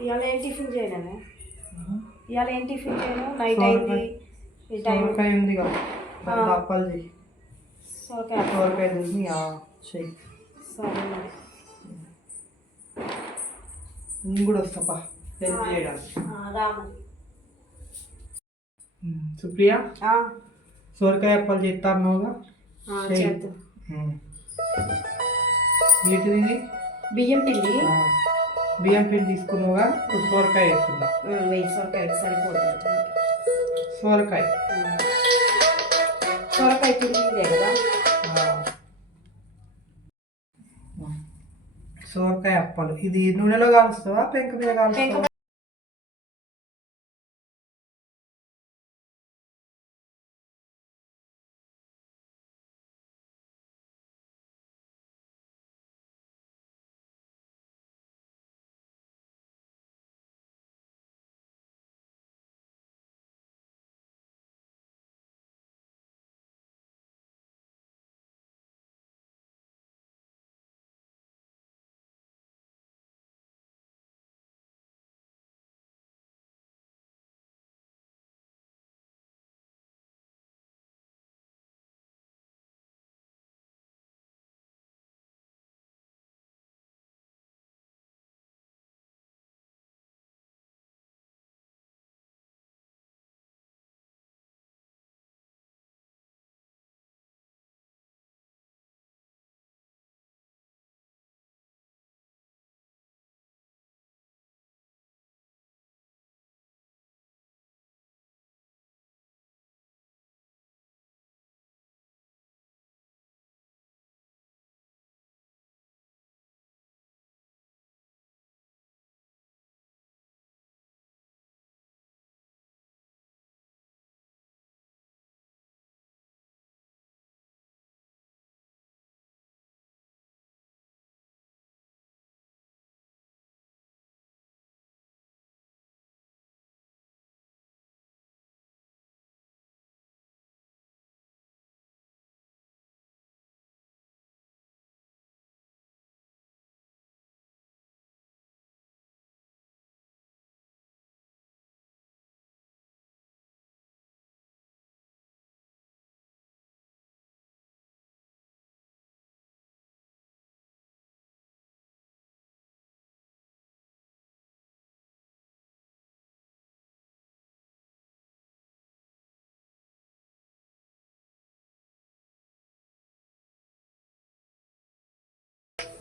ఇవాళ ఏం టిఫిన్ చేయను ఇవాళ ఏం టిఫిన్ చేయను నైట్ అయింది ఈ టైం సోరకాయ ఉంది అప్పాలు చెయ్యి సోరకాయ సోరకాయ సరే మరి నేను కూడా వస్తాపా హెల్ప్ చేయడానికి. సుప్రియ? సోరకాయ అప్పాలు చేస్తానుగా. చేద్దాం. ఇది? బియ్యం పిండి ఆ, బియ్యం పిండి తీసుకున్నావుగా? ఇప్పుడు సోరకాయ వేస్తున్నా. ఉమ్, వెయ్యి సొరకాయ సరిపోతుంది. సోరకాయ. సొరకాయ తురిమిందే కదా. సోరకాయ అప్పాలు. ఇది నూనెలో కాలుస్తావా? పెంక మీద కాలుస్తావా?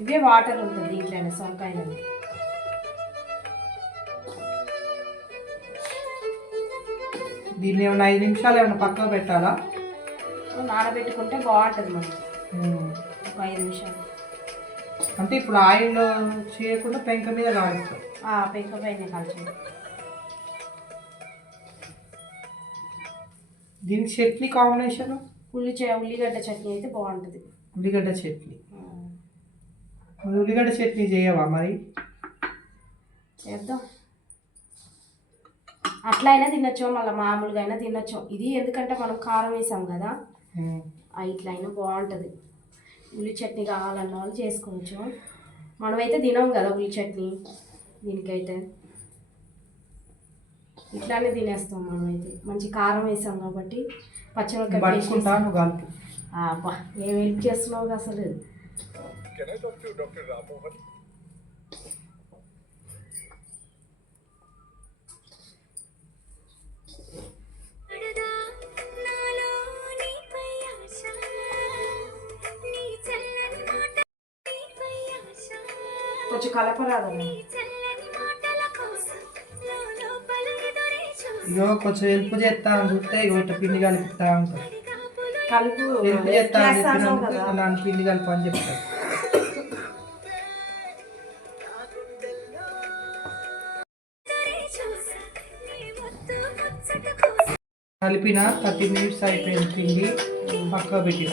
ఇవే వాటర్ ఉంటుంది దీంట్లోనే సొరకాయలని దీన్ని ఏమైనా ఐదు నిమిషాలు ఏమైనా పక్కన పెట్టాలా? నానబెట్టుకుంటే బాగుంటుంది మనకి. ఒక ఐదు నిమిషాలు. అంటే ఇప్పుడు ఆయిల్ చేయకుండా పెంక మీద కాలుస్తాం పెంక పైన కలిసి దీనికి చట్నీ కాంబినేషన్? ఉల్లి ఉల్లిగడ్డ చట్నీ అయితే బాగుంటుంది. ఉల్లిగడ్డ చట్నీ. ఉల్లిగడ్డ చట్నీ చేయవా మరి? చేద్దాం. అట్లా అయినా తినొచ్చు మళ్ళీ మామూలుగా అయినా తినొచ్చు. ఇది ఎందుకంటే మనం కారం వేసాం కదా ఇట్లా అయినా బాగుంటుంది. ఉల్లి చట్నీ కావాలన్న వాళ్ళు చేసుకోవచ్చు. మనమైతే తినం కదా ఉల్లి చట్నీ దీనికైతే. ఇట్లానే తినేస్తాం మనమైతే. మంచి కారం వేసాం కాబట్టి పచ్చిమిరపకాయ ఏం హెల్ప్ చేస్తున్నావు అసలు? అడగా నాలో నీపై ఆశ నీ చల్లని మాట నీపై ఆశ కొంచెం కలపరాదు నీ చల్లని మాటల కోసం లోపల ఎదురే చూసి. ఇగో కొంచెం హెల్ప్ చేస్తా అని చూస్తే ఇగో ఇట్లా పిండి కలుపుతా ఉంటాం కలుపు హెల్ప్ చేస్తా అని క్లాస్ అన్నావు చెప్పినందుకు కదా. నన్ను పిండి కలుపు అని చెప్తాను కలిపిన థర్టీ మినిట్స్ అయిపోయింది పక్క పెట్టిన.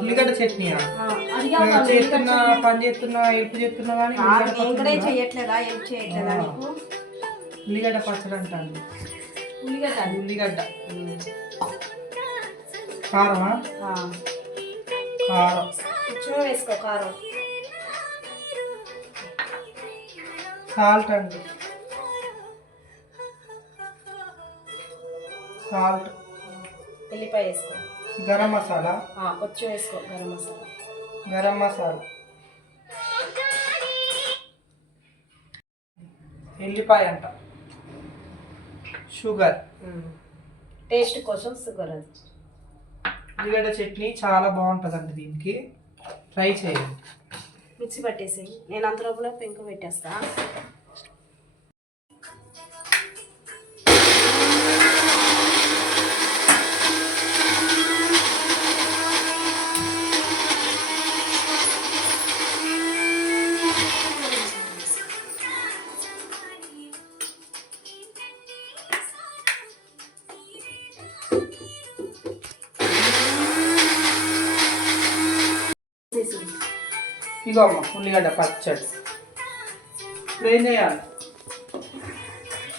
ఉల్లిగడ్డ చట్నీ చేస్తున్నా. పని చేస్తున్నా హెల్ప్ చేస్తున్నా కానీ ఉల్లిగడ్డ పచ్చడి. నీకు? ఉల్లిగడ్డ అంటాను ఉల్లిగడ్డ. కారమా? కారం. వేసుకో కారం. సాల్ట్ అండి. సాల్ట్ ఎల్లిపాయ వేసుకో. గరం మసాలా కొంచెం వేసుకో గరం మసాలా. గరం మసాలా. ఎల్లిపాయ అంట. షుగర్. టేస్ట్ కోసం షుగర్ అది. ఉల్లిగడ్డ చట్నీ చాలా బాగుంటుందండి దీనికి. ట్రై చేయండి. మిక్సీ పట్టేసి నేను అంతలోపల పెంకు పెట్టేస్తా. ఇగో అమ్మ ఉల్లిగడ్డ పచ్చడి. ఇప్పుడు ఏం చేయాలి?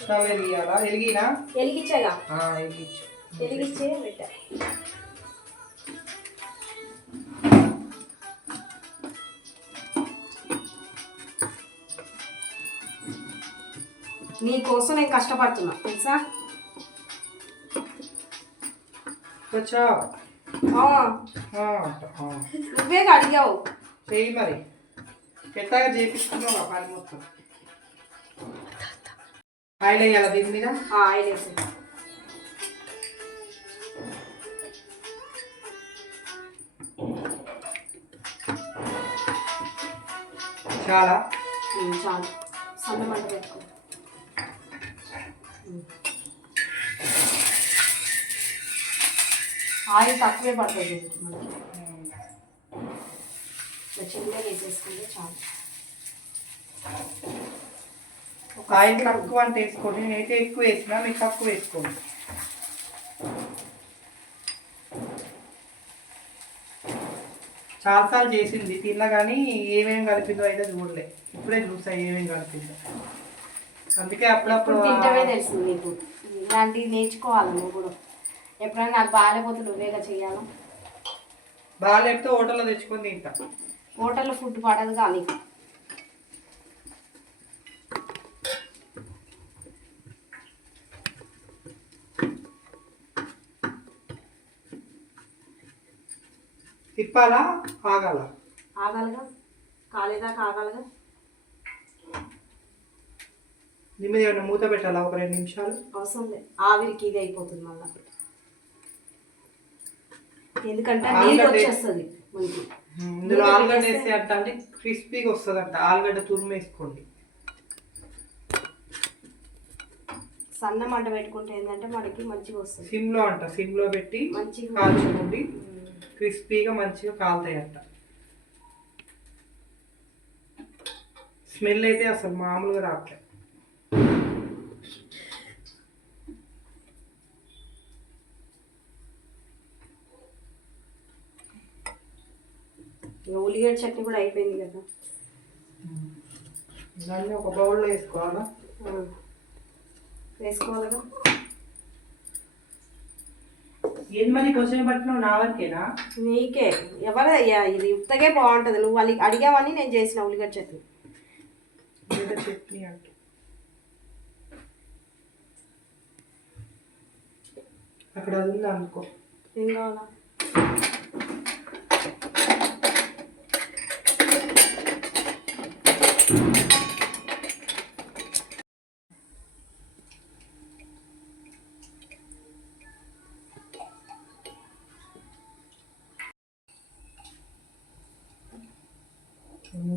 స్టవ్ వెలిగియాలా వెలిగినా వెలిగించేగా వెలిగించు వెలిగించే పెట్టా. నీ కోసం నేను కష్టపడుతున్నా తెలుసా. నువ్వే అడిగావు? చెయ్యి మరి. ఎట్లాగా చేపిస్తున్నావు ఆ పని మొత్తం. ఆయిల్ వేయాలా దీని మీద? ఆ, ఆయిల్ వేసి చాలా? చాలు. సన్న మంట పెట్టుకో. ఆయిల్ తక్కువే పడుతుంది మనకి చిన్నగా వేసేసుకుంటే చాలు. ఆయిల్ తక్కువ అంటే వేసుకోండి. నేనైతే ఎక్కువ వేసినా మీకు తక్కువ వేసుకోండి. చాలాసార్లు చేసింది. తిన్నా కానీ ఏమేమి కలిపిందో అయితే చూడలే. ఇప్పుడే చూసా ఏమేమి కలిపిందో. అందుకే అప్పుడప్పుడు తింటమే తెలిసింది నీకు. ఇలాంటివి నేర్చుకోవాలి నువ్వు కూడా. ఎప్పుడైనా నాకు బాగాలేకపోతే నువ్వేగా చెయ్యాలా బాగాలేకపోతే హోటల్లో తెచ్చుకొని తింటా. హోటల్లో ఫుడ్ పడదు కానీ. తిప్పాలా? ఆగాల? ఆగాలిగా? కాలేదా? కాగాలిగా? దీని మీద ఏమైనా మూత పెట్టాలా? ఒక రెండు నిమిషాలు. అవసరం లేదు. ఆవిరికి ఇది అయిపోతుంది మళ్ళా. ఎందుకంటే నీళ్ళు వచ్చేస్తుంది. మనకి. ఇందులో ఆలుగడ్డ వేస్తే అంట అంటే క్రిస్పీగా వస్తుంది అంట ఆలుగడ్డ తురుము వేసుకోండి. సన్న మంట పెట్టుకుంటే ఏంటంటే మనకి మంచిగా వస్తుంది. సిమ్లో అంట. సిమ్లో పెట్టి మంచిగా కాల్చుకోండి. క్రిస్పీగా మంచిగా కాలుతాయంట. స్మెల్ అయితే అసలు మామూలుగా రావట్లేదు ఉల్లిగడ్డ చట్నీ కూడా అయిపోయింది కదా. దాన్ని ఒక బౌల్లో వేసుకోవాలా. వేసుకోవాలిగా? ఏది మరి కొంచెం పట్టినావు? నా వరకేనా? నీకే. ఎవరయ్యా ఇది ఉత్తగే బాగుంటుంది. నువ్వు అలి అడిగావని నేను చేసిన ఉల్లిగడ్డ చట్నీ. లేదా చట్నీ అంట. అక్కడ అది ఉంది అనుకో. ఏం కావాలా?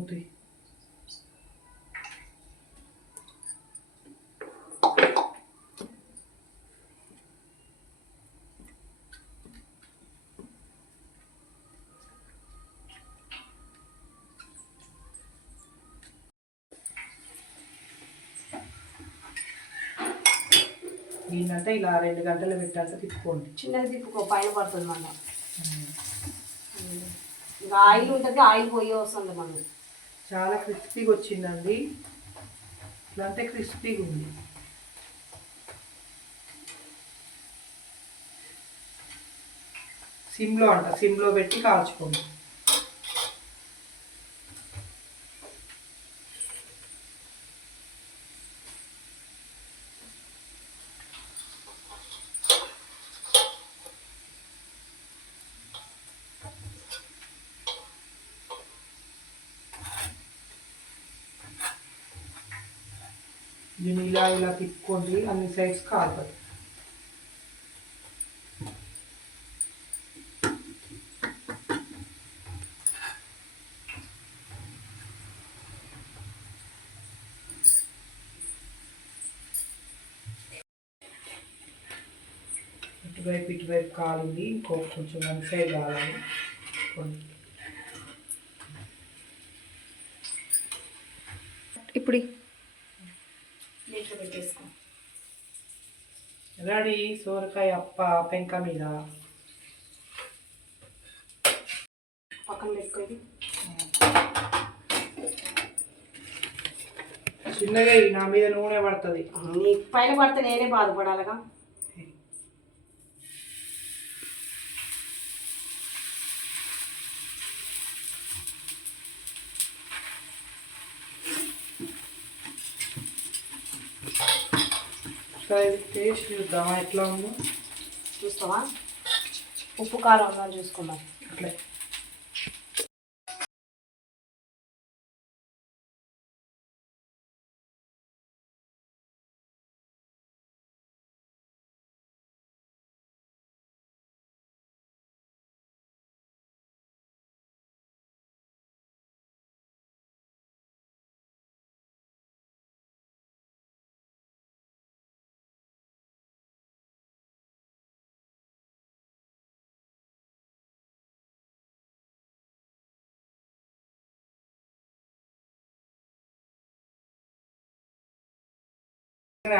మూతి దీన్నంటే ఇలా రెండు గంటలు పెట్టాక తిప్పుకోండి. చిన్నది తిప్పుకో పైన పడుతుంది మళ్ళీ. ఇంకా ఆయిల్ ఉంటుంది ఆయిల్ పోయి వస్తుంది మనం చాలా క్రిస్పీగా వచ్చిందండి. ఇట్లా అంటే క్రిస్పీగా ఉంది. సిమ్లో అంట సిమ్లో పెట్టి కాల్చుకోండి దీన్ని ఇలా ఇలా తిప్పుకోండి అన్ని సైడ్స్ కాలుతుంది ఇటువైపు ఇటువైపు కాలింది ఇంకో కొంచెం వన్ సైడ్ కావాలి ఇప్పుడు లీటర్ పెట్టేసుకో. రెడీ సోరకాయ అప్ప పెంక మీద. పక్కన పెట్టుకోది చిన్నగా నా మీద నూనె పడుతుంది. పైన పడితే నేనే బాధపడాలిగా. ఒకసారి టేస్ట్ చూద్దామా? ఎట్లా ఉందో? చూస్తావా? ఉప్పు కారం ఉందని చూసుకుందాం. అట్లే.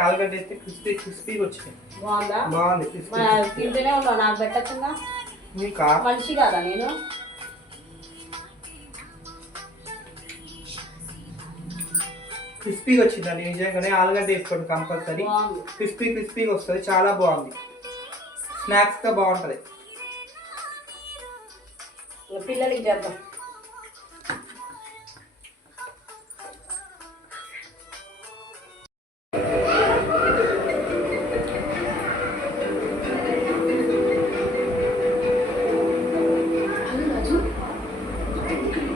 ఆలుగడ్డ వేస్తే క్రిస్పీ క్రిస్పీగా వచ్చినాయి బాగుందా బాగుంది క్రిస్పీ మరి తింటూనే ఉన్నావు నాకు పెట్టచ్చుగా ఇంకా మనిషి కదా నేను క్రిస్పీగా వచ్చిందండి నిజంగానే ఆలుగడ్డ వేసుకోండి కంపల్సరీ బాగుంది క్రిస్పీ క్రిస్పీగా వస్తుంది చాలా బాగుంది స్నాక్స్గా బాగుంటుంది ఇక పిల్లలకి చేద్దాం